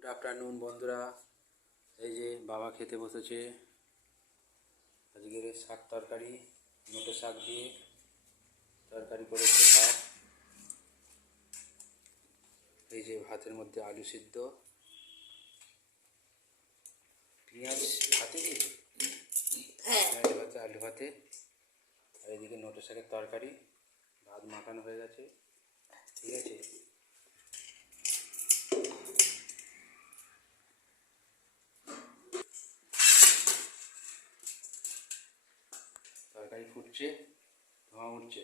Good afternoon বন্ধুরা। এই যে বাবা খেতে বসেছে আজকের শাক তরকারি, নোটে শাক দিয়ে তরকারি করেছে ভাত। এই যে ভাতের মধ্যে আলু সিদ্ধ, পেঁয়াজ ভাতে দিয়েছে, পেঁয়াজ ভাতে আলু ভাতে, আর এদিকে নোটে শাকের তরকারি, ভাত মাখানো হয়ে গেছে। ঠিক আছে, তরকারি ফুটছে, ধোঁয়া উঠছে।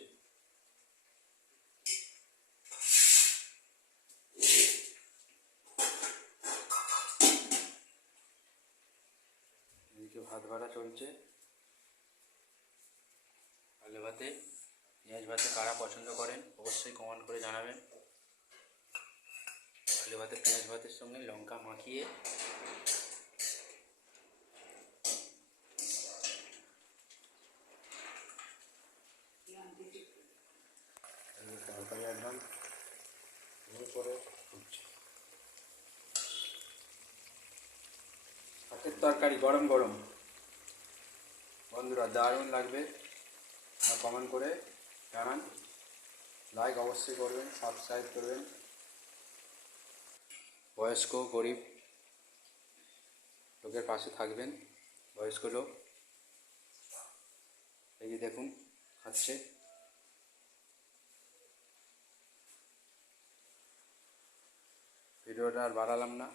এদিকে ভাত বাড়া চলছে, আলু ভাতে পেঁয়াজ ভাতে কারা পছন্দ করেন অবশ্যই কমেন্ট করে জানাবেন। আলু ভাতে পেঁয়াজ ভাতের সঙ্গে লঙ্কা মাখিয়ে তরকারি একদম করে ফুটছে। ভাতের তরকারি গরম গরম বন্ধুরা, দারুণ লাগবে। আর কমেন্ট করে জানান, লাইক অবশ্যই করবেন, সাবস্ক্রাইব করবেন। বয়স্ক গরিব লোকের পাশে থাকবেন, বয়স্ক লোক। এই যে দেখুন খাচ্ছে। ভিডিওটা আর বাড়ালাম না।